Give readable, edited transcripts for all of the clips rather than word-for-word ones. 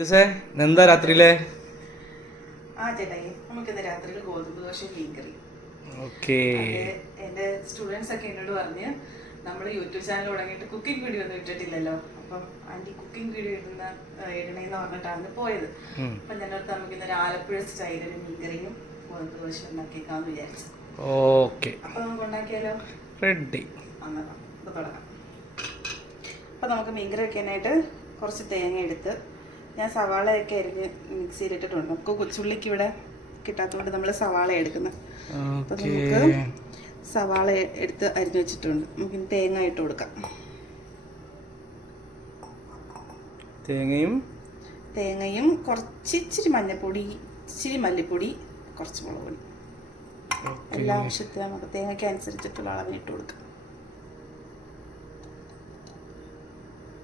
എന്താ രാത്രിയിലെ ചേട്ടായി നമുക്കിന്ന് രാത്രിയിൽ ഗോതമ്പ് ദോശ മീൻകറി. ഓക്കേ. എന്റെ സ്റ്റുഡൻസ് ഒക്കെ എന്നോട് പറഞ്ഞ് നമ്മൾ യൂട്യൂബ് ചാനൽ തുടങ്ങിയിട്ട് കുക്കിംഗ് വീഡിയോ ഒന്നും ഇട്ടിട്ടില്ലല്ലോ, അപ്പം ആന്റി കുക്കിംഗ് വീഡിയോ ഇടണേന്ന് പറഞ്ഞിട്ടാണ് പോയത്. അപ്പൊ ഞാനോർത്ത് നമുക്ക് ഇന്നൊരു ആലപ്പുഴ സ്റ്റൈൽ ഒരു മീൻകറിയും ഗോതമ്പ് ദോശ ഉണ്ടാക്കിയേക്കാന്ന് വിചാരിച്ചു. ഓക്കെ, അപ്പൊ നമുക്ക് ഉണ്ടാക്കിയാലോ? റെഡി. അപ്പൊ തുടങ്ങാം. അപ്പൊ നമുക്ക് മീൻകറി വെക്കാനായിട്ട് കുറച്ച് തേങ്ങ എടുത്ത് ഞാൻ സവാളയൊക്കെ അരിഞ്ഞ് മിക്സിയിലിട്ടിട്ടുണ്ട്. നമുക്ക് കൊച്ചുള്ളിക്ക് ഇവിടെ കിട്ടാത്തതുകൊണ്ട് നമ്മൾ സവാള എടുക്കുന്നത്. അപ്പം നമുക്ക് സവാള എടുത്ത് അരിഞ്ഞ് വെച്ചിട്ടുണ്ട്. നമുക്കിനി തേങ്ങ ഇട്ട് കൊടുക്കാം. തേങ്ങയും കുറച്ച് ഇച്ചിരി മഞ്ഞൾപ്പൊടി, ഇച്ചിരി മല്ലിപ്പൊടി, കുറച്ച് മുളക് പൊടി, എല്ലാ ആവശ്യത്തിനും നമുക്ക് തേങ്ങയ്ക്ക് അനുസരിച്ചിട്ടുള്ള അളവിന് ഇട്ട് കൊടുക്കാം.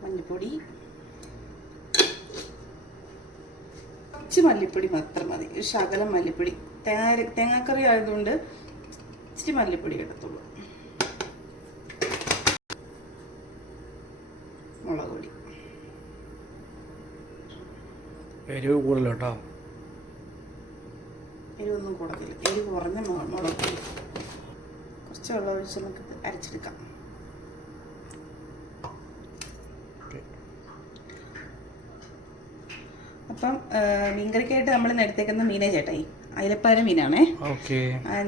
മല്ലിപ്പൊടി, കുറച്ച് മല്ലിപ്പൊടി മാത്രം മതി, ഒരു ശകലം മല്ലിപ്പൊടി. തേങ്ങാക്കറി ആയതുകൊണ്ട് ഇച്ചിരി മല്ലിപ്പൊടി എടുത്തുള്ളൂ. മുളക് പൊടി, എരിവ് കൂടുതലോട്ടോ. എരിവൊന്നും കൂടത്തില്ല, എരിവ് കുറഞ്ഞ മുളക് പൊടി. കുറച്ച് വെള്ളം ഒഴിച്ച് നമുക്ക് അരച്ചെടുക്കാം. അപ്പം മീൻകറിക്കായിട്ട് നമ്മൾ എടുത്തേക്കുന്ന മീനേ ചേട്ടായി അയിലപ്പാര മീനാണേ.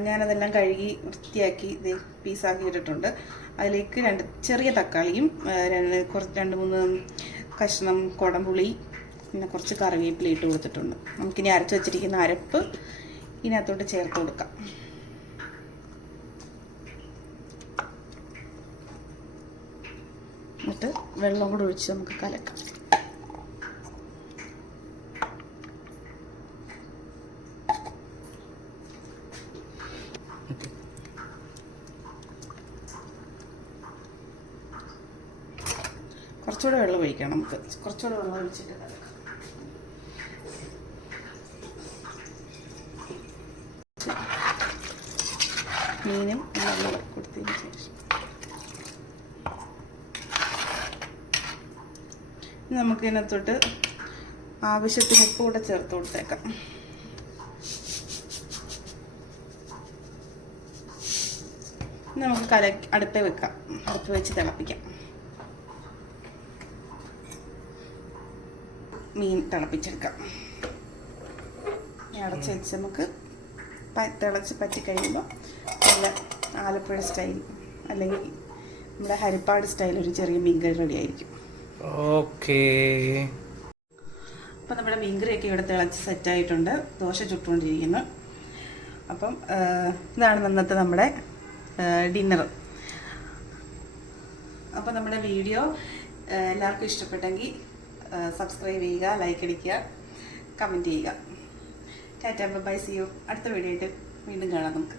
ഞാനതെല്ലാം കഴുകി വൃത്തിയാക്കി പീസാക്കി ഇട്ടിട്ടുണ്ട്. അതിലേക്ക് 2 ചെറിയ തക്കാളിയും 2-3 കഷ്ണം കുടംപുളി, പിന്നെ കുറച്ച് കറിവേപ്പില ഇട്ട് കൊടുത്തിട്ടുണ്ട്. നമുക്കിനി അരച്ച് വെച്ചിരിക്കുന്ന അരപ്പ് ഇതിനകത്തോട്ട് ചേർത്ത് കൊടുക്കാം. എന്നിട്ട് വെള്ളം കൂടെ ഒഴിച്ച് നമുക്ക് കലക്കാം. കുറച്ചുകൂടെ വെള്ളം ഒഴിക്കണം. നമുക്ക് കുറച്ചുകൂടെ വെള്ളം ഒഴിച്ചിട്ട് കലക്കാം. മീനും വെള്ളം കൊടുത്തതിന് ശേഷം നമുക്ക് ഇതിനകത്തോട്ട് ആവശ്യത്തിന് ഉപ്പ് കൂടെ ചേർത്ത് കൊടുത്തേക്കാം. നമുക്ക് അടുപ്പ് വെക്കാം. അടുപ്പ് വെച്ച് തിളപ്പിക്കാം. മീൻ തിളപ്പിച്ചെടുക്കാം. അടച്ച് വെച്ച് നമുക്ക് തിളച്ച് പറ്റി കഴിയുമ്പോൾ നല്ല ആലപ്പുഴ സ്റ്റൈൽ അല്ലെങ്കിൽ നമ്മുടെ ഹരിപ്പാട് സ്റ്റൈൽ ഒരു ചെറിയ മീൻകറി റെഡി ആയിരിക്കും. ഓക്കേ. അപ്പം നമ്മുടെ മീൻകറിയൊക്കെ ഇവിടെ തിളച്ച് സെറ്റായിട്ടുണ്ട്. ദോശ ചുട്ടുകൊണ്ടിരിക്കുന്നു. അപ്പം ഇതാണ് ഇന്നത്തെ നമ്മുടെ ഡിന്നർ. അപ്പം നമ്മുടെ വീഡിയോ എല്ലാവർക്കും ഇഷ്ടപ്പെട്ടെങ്കിൽ സബ്സ്ക്രൈബ് ചെയ്യുക, ലൈക്ക് അടിക്കുക, കമൻറ്റ് ചെയ്യുക. Tata, bye, see you. അടുത്ത വീഡിയോ ആയിട്ട് വീണ്ടും കാണാം നമുക്ക്.